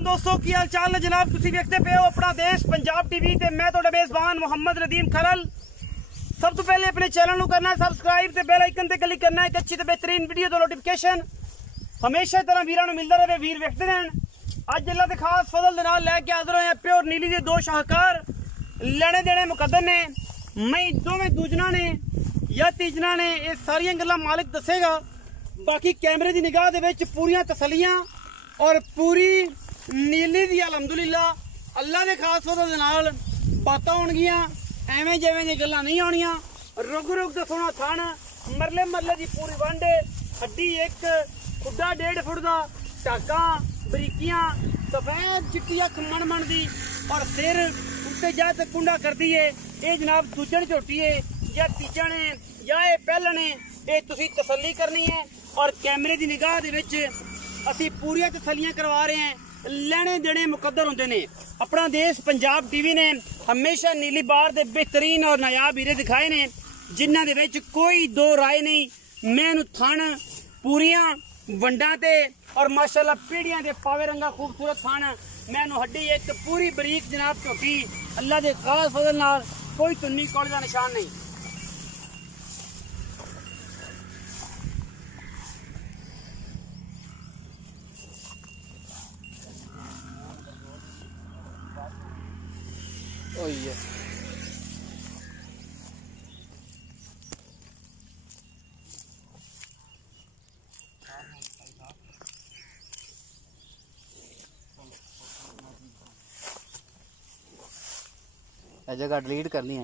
सलाम दोस्तों की हाल चाल है जनाब। तुसी देखते पे हो अपना देश पंजाब टीवी ते मैं तो मेजबान मोहम्मद रदीम खरल। सब तो पहले अपने चैनल करना है सबसक्राइब ते बेल आइकन ते क्लिक करना है। एक अच्छी ते बेहतरीन वीडियो तो नोटिफिकेशन हमेशा तरह वीरां नूं मिलदा रहे, वीर वेखदे रहन। अज अल्लाह दे खास फजल दे नाल लैके हाज़र होए प्योर नीली दे दो शाहकार लेने देने मुकद्दर ने। मई दोवें दूजना ने या तीजना ने ये सारियां गल्लां मालिक दसेगा। बाकी कैमरे की निगाह दे विच पूरियां तसलियां और पूरी नीली दी अलहमदुलिल्लाह अल्लाह के खास फजल दे नाल बातां होणगियां। एवें जिवें दी गल्लां नहीं होणियां। रुक रुक के सोना थण मरले मरले की पूरी वंड हड्डी एक खुड्डा 1.5 फुट का टाका बरीकियां सफेद चिट्टी अख मन मन दी और सिर उत्ते जा ते कुंडा करदी है। ये जनाब दूजन झोटी है या तीजन है या ये पहलन है, ये तुसी तसल्ली करनी है। और कैमरे की निगाह दे विच असी पूरी तसलियां करवा रहे हैं। लेने देने मुकद्दर होंदे ने। अपना देश पंजाब टीवी ने हमेशा नीली बार दे बेहतरीन और नायाब हीरे दिखाए ने जिन्हां दे विच कोई दो राय नहीं। मैं थण पूरियां वंडां ते और माशाअल्लाह पीढ़ियां दे पावे रंगा खूबसूरत थण मैनू हड्डी एक पूरी बरीक जनाब झोटी अल्लाह के खास फजल नाल कोई तुन्नी कौड़ी का निशान नहीं। जगह डिलीट कर ली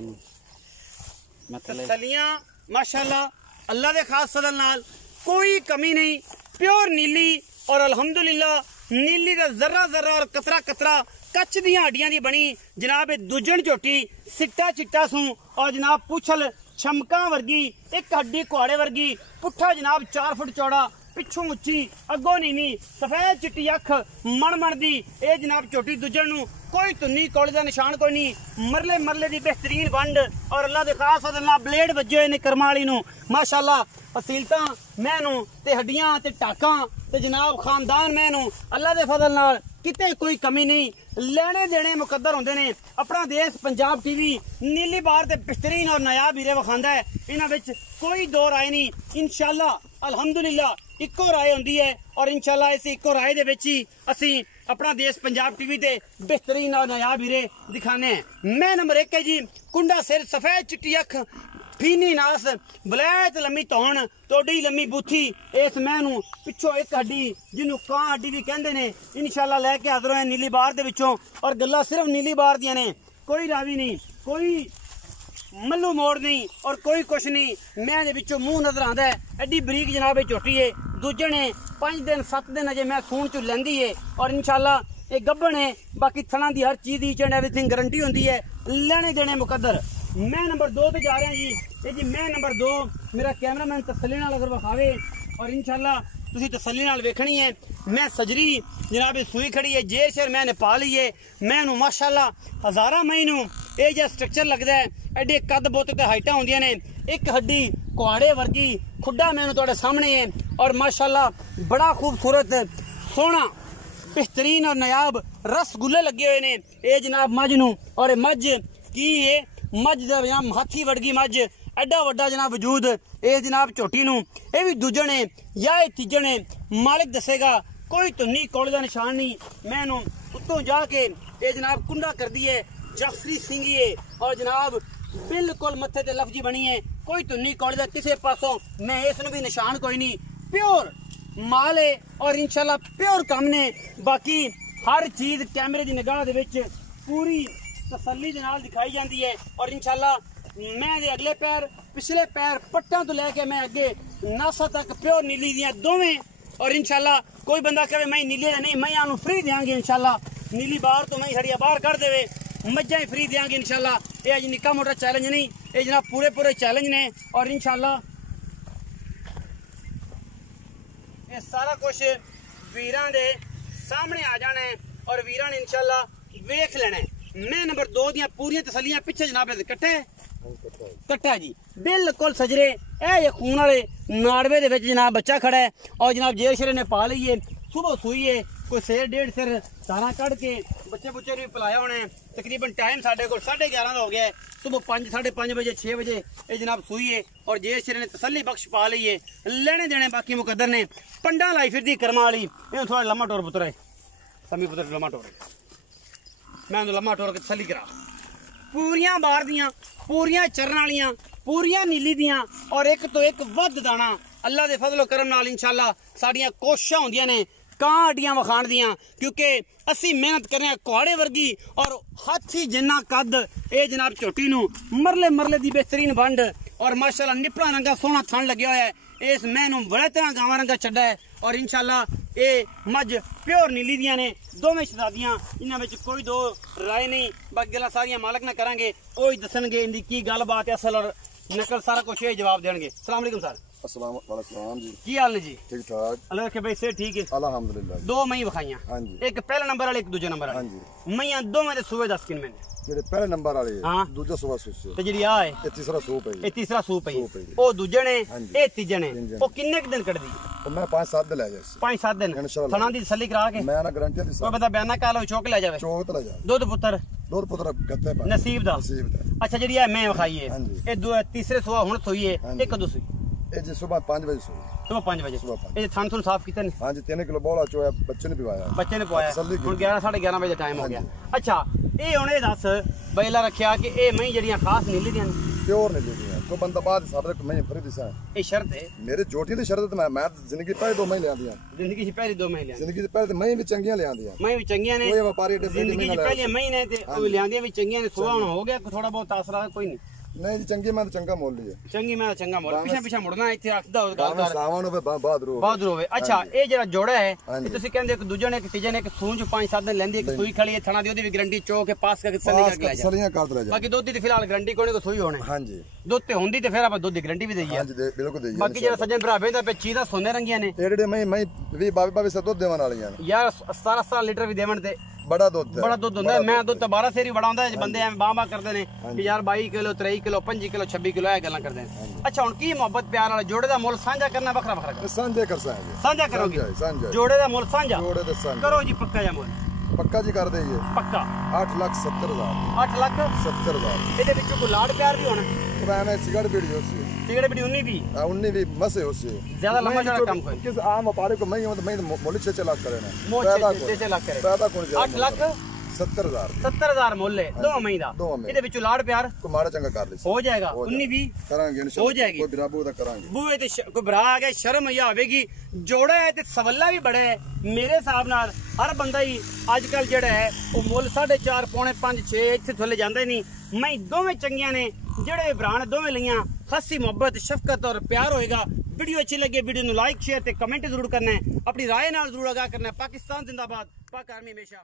तसलियां माशाअल्लाह अल्लाह के खास फजल नाल कोई कमी नहीं। प्योर नीली और अल्हम्दुलिल्लाह नीली का जर्रा जर्रा और कतरा कतरा कच्च दियां हड्डियां दी बनी जनाब दूजन झोटी सिट्टा चिट्टा सूं और जनाब पुछल छमका वर्गी एक हड्डी कुआड़े वर्गी पुट्ठा जनाब 4 फुट चौड़ा पिछों उच्ची अगों नीवी सफेद चिट्टी अख मन मन दी ए जनाब झोटी दूजन नूं कोई तुन्नी कौड़ी का निशान कोई नहीं। मरले मरले की बेहतरीन वंड और अल्लाह के खास फजल नाल ब्लेड वजे हुए ने करमां वाली नूं माशाअल्लाह असीलतां मैनू ते हड्डियां ते टाकां ते जनाब खानदान मैनू अल्लाह के फजल नाल किते कोई कमी नहीं। लेने देने मुकद्दर होंदे ने। अपना देश पंजाब टीवी नीली बार दे बेहतरीन और नायाब हीरे विखांदा है। इन्हां विच कोई दो राय नहीं। इंशाअल्लाह अल्हम्दुलिल्लाह इक्को राय होंदी है और इंशाअल्लाह इस इक्को राय दे विच ही असीं अपना देश पंजाब टीवी ते बेहतरीन और नायाब हीरे दिखाने हैं। मैं नंबर 1 है जी कुंडा सिर सफेद चिट्टी अख फीनी नास बलैत लम्मी तौण तोड़ी लम्मी बूथी इस मैनू पिछों एक हड्डी जिन्हों कां हड्डी भी कहते हैं। इंशाअल्लाह लैके हाज़र होए नीली बार दे विचों और गल्लां सिर्फ नीली बार दियां ने। कोई रावी नहीं, कोई मल्लू मोड़ नहीं और कोई कुछ नहीं। मैं दे विचों मुंह नजर आंदा है एडी बरीक जनाब झोटी है। दूजे ने 5 दिन 7 दिन अजे मैं खून चो लैंदी है और इंशाअल्लाह ये गब्बन है। बाकी थणा की हर चीज ईच एंड एवरीथिंग गारंटी होंदी है। लेने देने मुकद्दर। मैं नंबर 2 पे जा रहे हैं जी। ये जी मैं नंबर 2 मेरा कैमरामैन तसल्ली नाल अगर विखावे और इंशाअल्लाह तुसी तसल्ली नाल वेखनी है। मैं सजरी जनाब सूई खड़ी है जेर शेर मैंने पा ली है। मैनू माशाअल्लाह हज़ारा महीनू ये जो स्ट्रक्चर लगता है एडे कद बोत ते हाइटा होंदियां ने। एक हड्डी कुआड़े वर्गी खुड्डा मैनू तुहाडे सामने है और माशाअल्लाह बड़ा खूबसूरत सोहना बेहतरीन और नायाब रसगुल्ले लगे हुए ने ये जनाब मझ नू। और मझ की है मझ जनाब हाथी वर्गी मझ एडा वड्डा जनाब वजूद ये जनाब झोटी नू ये भी दूजन है या ये तीजन है मालिक दसेगा। कोई तुन्नी कौड़ी का निशान नहीं। मैनू उत्तों जाके ये जनाब कुंडा कर दी है जाफरी सिंगी है और जनाब बिल्कुल मत्थे ते लफ्जी बनी है। कोई तुन्नी कौड़ी का किसी पासों मैं इसनूं भी निशान कोई नहीं। प्योर माल है और इंशाअल्लाह प्योर काम ने। बाकी हर चीज कैमरे की निगाह दे विच पूरी तसल्ली दे नाल दिखाई जाती है और इंशाअल्लाह मैं दे अगले पैर पिछले पैर पट्टां तो लैके मैं अगे नासा तक प्योर नीली दियां दोवें। और इंशाअल्लाह कोई बंदा कहे मैं नीली नहीं मैं आनू फ्री देंगे इंशाअल्लाह। नीली बार तो मैं हड़िया बाहर कर देवे मज्जा ही फ्री देंगे इंशाअल्लाह। ये अज निक्का मोटा चैलेंज नहीं ये जनाब पूरे पूरे चैलेंज ने और इंशाअल्लाह ये सारा कुछ वीरां दे सामने आ जाना है और वीरां ने इंशाअल्लाह वेख लेना है। मैं नंबर 2 दियां पूरी तसलियां पिछे जनाब कट्टे कट्टा जी बिल्कुल सजरे ए खून वाले नाड़वे दे विच जनाब बच्चा खड़ा है और जनाब जेर शेरे ने पा ली है सुबह सुई है कोई सेर डेढ़ सिर सारा कड़ के बच्चे बुच्चे भी पिलाया होने। तकरीबन टाइम साढ़े को 11:30 का हो गया है। सुबह 5, 5:30 बजे 6 बजे ये जनाब सूई है और जे सिर ने तसल्ली बख्श पा ली है। लेने देने बाकी मुकद्दर ने पंडा लाई फिर दी कर्मा वाली। थोड़ा लम्मा टोर पुत्र है समी पुत्र लम्मा टोर मैं लम्मा टोर के तसल्ली करा। पूरियां बार दियां पूरियां चरण वालियां पूरियां नीली दियां और एक तो एक वध दाना अल्लाह दे फजलो करम नाल इंशाअल्लाह साड़ियां कोशिशां होंदियां ने कां हड्डियां वखाण दियां क्योंकि असी मेहनत करने कुहाड़े वर्गी और हाथी जिन्ना कद ये जनाब झोटी नू मरले मरले दी बेहतरीन वंड और माशाअल्लाह निपड़ा रंगा सोहना थन लग्या होया है। इस मैनू बड़े तरह गावां रंगा छड्डा है और इंशाअल्लाह ये मज प्योर नीली दियां ने दोवें शहजादियां इन्हां विच कोई दो राय नहीं। बाकी गल्लां सारियां मालक ना करांगे ओही दसणगे इनदी की गलबात है असल और नकल सारा कुछ ये जवाब देंगे। अस्सलाम वालेकुम सर। अस्सलाम वालेकुम जी। की हाल ने जी? ठीक ठाक अल्लाह के भाई से ठीक है अल्हम्दुलिल्लाह। 2 मई विखाइयां हां जी। एक पहला नंबर वाले एक दूजे नंबर वाले। हां जी। मईयां दोवें दे सूबे 10 किन मैंने जेडे पहले नंबर वाले हाँ। दूजा सुबह सुसे ते जेडी आ है ये तीसरा सूप है ये तीसरा सूप है सूप है। ओ दूजे ने हाँ जी। ए तीजे ने तीजे ने। ओ किन्ने क दिन कटदी? तो मैं 5-7 दिन ले जाए 5-7 दिन इंशाअल्लाह। थना दी तसल्ली करा के मैं ना गारंटी दी कोई बता बयाना कालो चौक ले जावे चौक तला जा दुध पुत्र दो पुत्र गत्ते पर नसीब दा। नसीब दा। अच्छा जेडी है मैं विखाई है हाँ जी। ए तीसरे सुबह हुन सोई है हाँ एक जी। कदों सोई? ये जी सुबह 5 बजे सो सुबह 5 बजे सुबह 5। ये थान थुन साफ कीते ने हां जी 3 किलो बोला चोया बच्चे ने पिवाया बच्चे ने पवाया तसल्ली की। हुन 11 11:30 बजे टाइम हो हाँ गया। जी। अच्छा ये हुन ए दस बैला रखिया कि ए मई जड़ियां खास नीली दियां ने प्योर नहीं लेदी है तो बंदा बाद सारे मैं फिर दिसा ये शर्त है मेरे जोटी दी शर्त तो मैं जिंदगी पहले 2 महीने ले आंदी जिंदगी सी पहली 2 महीने जिंदगी से पहले मैं भी चंगियां ले आंदी मैं भी चंगियां ने कोई व्यापारी जिंदगी च पहले महीने ते ओ लियांदियां भी चंगियां ने सुबह हो गया थोड़ा बहुत आसरा कोई नहीं नहीं चंगी मैं तो चंगा मोल लिया चंगी मैं चंगा मोल पीछे मुड़ना इथे आखदा गाना सावन होवे बहादुर होवे। अच्छा ये जरा जोड़ा है हाँ जी। ਤੁਸੀਂ ਕਹਿੰਦੇ ਇੱਕ ਦੂਜੇ ਨੇ ਇੱਕ ਤੀਜੇ ਨੇ ਇੱਕ ਸੂੰਝ 5-7 ਦਿਨ ਲੈਂਦੀ ਇੱਕ ਸੂਈ ਖੜੀ ਹੈ ਥਣਾ ਦੀ ਉਹਦੀ ਵੀ ਗਰੰਟੀ ਚੋ ਕੇ ਪਾਸ ਕਰਕੇ ਤਸੱਲੀ ਕਰਕੇ ਲੈ ਜਾ ਸਲੀਆਂ ਕਰ ਲੈ ਜਾ ਬਾਕੀ ਦੁੱਧ ਦੀ ਫਿਲਹਾਲ ਗਰੰਟੀ ਕੋਈ ਨਹੀਂ ਸੂਈ ਹੋਣੇ ਹਾਂ ਜੀ ਦੁੱਧ ਤੇ ਹੁੰਦੀ ਤੇ ਫਿਰ ਆਪਾਂ ਦੁੱਧ ਦੀ ਗਰੰਟੀ ਵੀ ਦਈਏ ਹਾਂ ਜੀ ਬਿਲਕੁਲ ਦਈਏ ਬਾਕੀ ਜਿਹੜਾ ਸੱਜਣ ਭਰਾ ਵੇਂਦਾ ਪੇ ਚੀਜ਼ਾਂ ਸੋਨੇ ਰੰਗੀਆਂ ਨੇ ਇਹ ਜਿਹੜੇ ਮੈਂ 20 22 ਸੇ ਦੁੱਧ ਦੇਵਣ ਵਾਲੀਆਂ ਨੇ ਯਾਰ 17 ਲੀਟਰ ਵੀ ਦੇਵਣ ਤੇ ਬੜਾ ਦੁੱਧ ਹੁੰਦਾ ਹੈ। ਮੈਂ ਦੁੱਧ 12 ਸੇਰੀ ਬੜਾ ਹੁੰਦਾ ਹੈ ਬੰਦੇ ਐਵੇਂ ਬਾਂਬਾ ਕਰਦੇ ਨੇ ਕਿ ਯਾਰ 22 ਕਿਲੋ 23 ਕਿਲੋ 25 ਕਿਲੋ 26 ਕਿਲੋ ਇਹ ਗੱਲਾਂ ਕਰਦੇ ਨੇ। ਅੱਛਾ ਹੁਣ ਕੀ ਮੁਹੱਬਤ ਪਿਆਰ ਵਾਲੇ ਜੋੜੇ ਦਾ ਮੁੱਲ ਸਾਂਝਾ ਕਰਨਾ ਵੱਖਰਾ ਵੱਖਰਾ ਸਾਂਝੇ ਕਰ ਸਕਦੇ ਸਾਂਝਾ ਕਰੋਗੇ ਸਾਂਝਾ ਜੋੜੇ ਦਾ ਮੁੱਲ ਸਾਂਝਾ ਜੋੜੇ ਦਾ ਸਾਂਝਾ ਕਰੋ ਜੀ ਪੱਕਾ ਜਿਹਾ ਮੁੱਲ ਪੱਕਾ ਜੀ ਕਰ ਦੇਈਏ ਪੱਕਾ 8,70,000 8 ਲੱਖ 70,000 ਇਹਦੇ ਵਿੱਚੋਂ ਕੋਈ ਲਾੜ ਪਿਆਰ ਵੀ ਹੋਣਾ ਪੁਰਾਣੇ ਸਿਗਰਟ ਵੀਡੀਓ ਸੀ ਟਿਕਟ ਵੀ 19 ਵੀ 19 भी मसे होसे ज्यादा लंबा चौड़ा काम कोई किस आम व्यापारी को मैं मोल 6 लाख करे ना मोल 6 लाख करे पैदा कौन 8 ਲੱਖ 70,000 70,000 ਮੁੱਲ ਹੈ 2 ਮਹੀਨੇ ਦਾ ਦੋ ਮਹੀਨੇ। ਇਹਦੇ ਵਿੱਚੋਂ ਲਾੜ ਪਿਆਰ को माड़ा चंगा कर ले ਹੋ ਜਾਏਗਾ 19 ਵੀ करांगे हो इंशाल्लाह जाएगी। कोई बिराबू दा करांगे ਬੂਏ ਤੇ ਕੋਈ ਭਰਾ ਆ ਗਿਆ ਸ਼ਰਮ ਹੀ ਆਵੇਗੀ ਜੋੜਾ ਹੈ ਤੇ ਸਵੱਲਾ ਵੀ ਬੜਾ ਹੈ ਮੇਰੇ ਹਿਸਾਬ ਨਾਲ ਹਰ ਬੰਦਾ ਹੀ ਅੱਜ ਕੱਲ ਜਿਹੜਾ ਹੈ ਉਹ ਮੁੱਲ 4.5 ਪੌਣੇ 5 6 ਇੱਥੇ ਥੱਲੇ ਜਾਂਦਾ ਹੀ ਨਹੀਂ ਮੈਂ ਦੋਵੇਂ ਚੰਗੀਆਂ ਨੇ ਜਿਹੜੇ ਭਰਾ ਨੇ ਦੋਵੇਂ ਲਈਆਂ ਖਾਸੀ ਮੁਹੱਬਤ ਸ਼ਫਕਤ ਔਰ ਪਿਆਰ ਹੋਏਗਾ। वीडियो अच्छी लगे वीडियो ਨੂੰ लाइक शेयर ਤੇ कमेंट जरूर करना है अपनी राय नाल जरूर आगाह करना है। पाकिस्तान जिंदाबाद पाक आर्मी हमेशा।